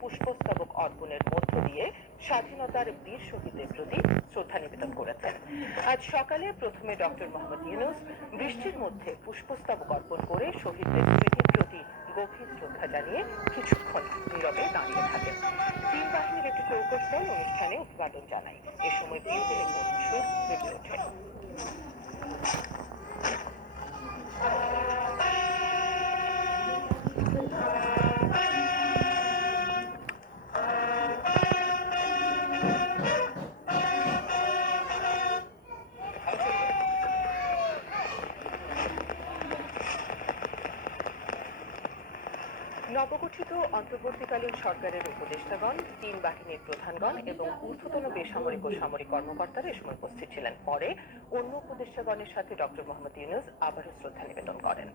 পুষ্পস্তবক অর্পণের মধ্য দিয়ে স্বাধীনতার বীর শহীদদের প্রতি শ্রদ্ধা নিবেদন করেছেন। আজ সকালে প্রথমে ডক্টর মোহাম্মদ ইউনূস বৃষ্টির মধ্যে পুষ্পস্তবক অর্পণ করে শহীদদের স্মৃতির প্রতি গভীর শ্রদ্ধা জানিয়ে কিছুক্ষণ নীরবে দাঁড়িয়ে থাকেন। তিন বাহিনীর একটি চৌকস দল অনুষ্ঠানে উদ্বোধন জানায়। এ সময় বিউটির সুর বেজে ওঠে। নবগঠিত অন্তর্বর্তীকালীন সরকারের উপদেষ্টাগণ, তিন বাহিনীর প্রধানগণ এবং ঊর্ধ্বতন বেসামরিক ও সামরিক কর্মকর্তারা এ সময় উপস্থিত ছিলেন। পরে অন্য উপদেষ্টাগণের সাথে ডক্টর মোহাম্মদ ইউনূস আবারও শ্রদ্ধা নিবেদন করেন।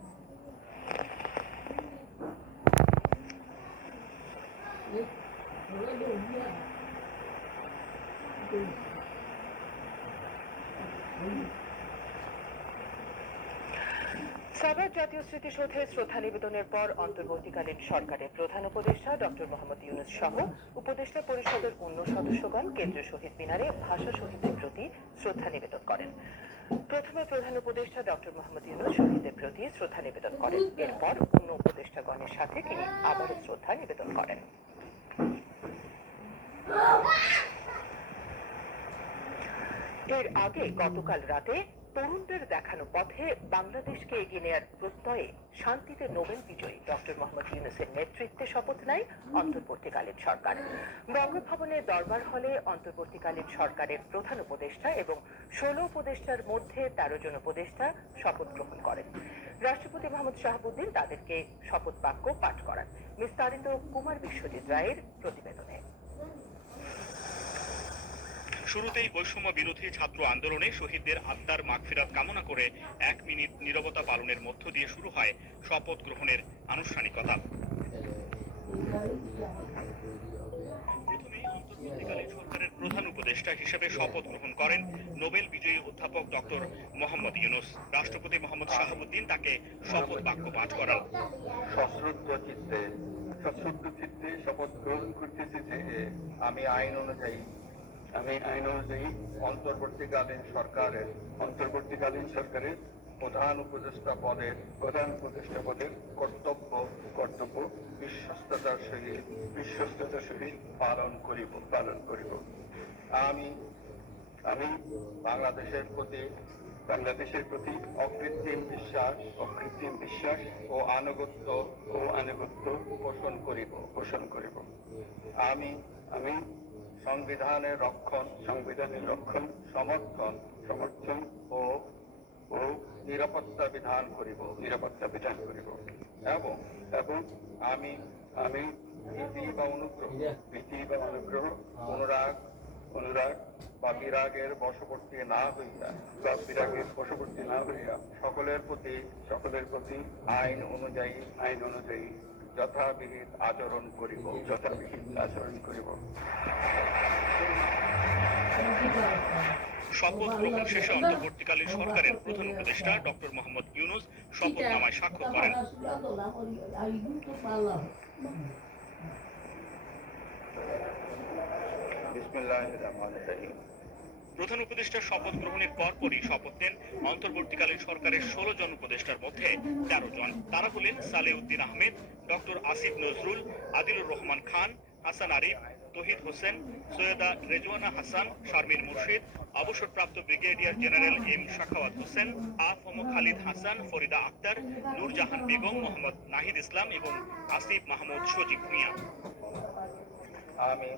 সাভার জাতীয় স্মৃতিসৌধে শ্রদ্ধা নিবেদনের পর অন্তর্বর্তীকালীন সরকারের প্রধান উপদেষ্টা ডক্টর মোহাম্মদ ইউনূস সহ উপদেষ্টা পরিষদের অন্য সদস্যগণ কেন্দ্রীয় শহীদ মিনারে ভাষা শহীদদের প্রতি শ্রদ্ধা নিবেদন করেন। প্রথমে প্রধান উপদেষ্টা ডক্টর মোহাম্মদ ইউনূস শহীদদের প্রতি শ্রদ্ধা নিবেদন করেন। এরপর অন্য উপদেষ্টাগণের সাথে তিনি আবারও শ্রদ্ধা নিবেদন করেন। এর আগে গতকাল রাতে তরুণদের দেখানো পথে বাংলাদেশকে এগিয়ে নেওয়ার প্রত্যয়ে শান্তিতে নোবেল বিজয়ী ডক্টর মোহাম্মদ ইউনূসের নেতৃত্বে শপথ নেয় অন্তর্বর্তীকালীন সরকার। বঙ্গভবনে দরবার হলে অন্তর্বর্তীকালীন সরকারের প্রধান উপদেষ্টা এবং 16 উপদেষ্টার মধ্যে 13 জন উপদেষ্টা শপথ গ্রহণ করেন। রাষ্ট্রপতি মোহাম্মদ শাহাবুদ্দিন তাদেরকে শপথ বাক্য পাঠ করান। বিস্তারিত কুমার বিশ্বজিৎ রায়ের প্রতিবেদনে। শুরুতেই বৈষম্য বিরোধী ছাত্র আন্দোলনে শহীদদের আত্মার মাগফিরাত কামনা করে 1 মিনিট নীরবতা পালনের মধ্য দিয়ে শুরু হয় শপথ গ্রহণের আনুষ্ঠানিকতা। প্রথমেই অন্তর্বর্তীকালীন সরকারের প্রধান উপদেষ্টা হিসেবে শপথ গ্রহণ করেন নোবেল বিজয়ী অধ্যাপক ডক্টর মোহাম্মদ ইউনূস। রাষ্ট্রপতি মোহাম্মদ শাহাবুদ্দিন তাকে শপথ বাক্য পাঠ করান। সশ্রদ্ধ চিত্তে শপথ গ্রহণ করতেছি যে আমি আইন অনুযায়ী অন্তর্বর্তীকালীন সরকারের প্রধান উপদেষ্টা পদের কর্তব্য বিশ্বস্ততার সহিত পালন করিব। আমি বাংলাদেশের প্রতি অকৃত্রিম বিশ্বাস ও আনুগত্য পোষণ করিব। আমি সংবিধানের রক্ষণ সমর্থন ও নিরাপত্তা বিধান করিব এবং আমি ভীতি বা অনুগ্রহ অনুরাগ বা বিরাগের বশবর্তী না হইয়া সকলের প্রতি আইন অনুযায়ী যথাবিহিত আচরণ করিব। শপথ গ্রহণ শেষে অন্তর্বর্তীকালীন সরকারের প্রধান উপদেষ্টা ডক্টর মোহাম্মদ ইউনূস শপথনামায় স্বাক্ষর করেন। প্রধান উপদেষ্টার শপথ গ্রহণের পরপরই শপথ নেন অন্তর্বর্তীকালীন সরকারের 16 জন উপদেষ্টার মধ্যে 13 জন। তারা হলেন সালেউদ্দিন আহমেদ, ডক্টর আসিফ নজরুল, আদিলুর রহমান খান, হাসান আরিফ, তহিদ হোসেন, সৈয়দা রেজওয়ানা হাসান, শারমিন মুর্শিদ, অবসরপ্রাপ্ত brigadier general M Sakhawat Hossain, AFM Khalid Hasan, Farida Akhter, Nurjahan Begum, Mohammad Nahid Islam এবং আসিফ মাহমুদ সজীব ভূঁইয়া। আমি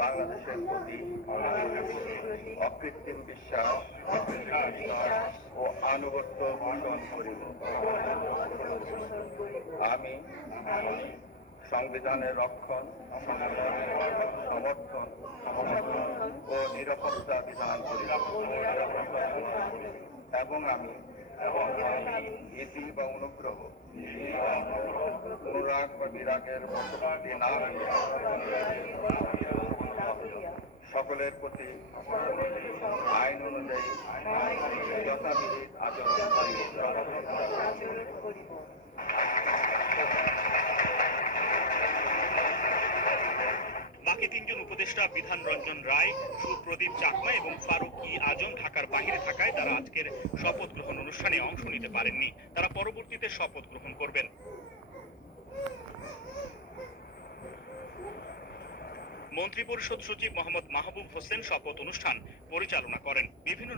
বাংলাদেশের প্রতি অকৃত্রিম বিশ্বাস ও আনুগত্য পোষণ করিব। আমি সংবিধানের রক্ষণ সমর্থন ও নিরাপত্তা বিধান করিব এবং আমি ভীতি বা অনুরাগ বা বিরাগের বশবর্তী না হইয়া সকলের প্রতি আইন অনুযায়ী যথাবিহিত আচরণ করিব। উপদেষ্টা বিধান রঞ্জন রায়, সুপ্রদীপ চাকমা এবং ফারুক ই আজম ঢাকার বাইরে থাকায় তারা আজকের শপথ গ্রহণ অনুষ্ঠানে অংশ নিতে পারেননি। তারা পরবর্তীতে শপথ গ্রহণ করবেন। মন্ত্রিপরিষদ সচিব মোহাম্মদ মাহবুব হোসেন শপথ অনুষ্ঠান পরিচালনা করেন। বিভিন্ন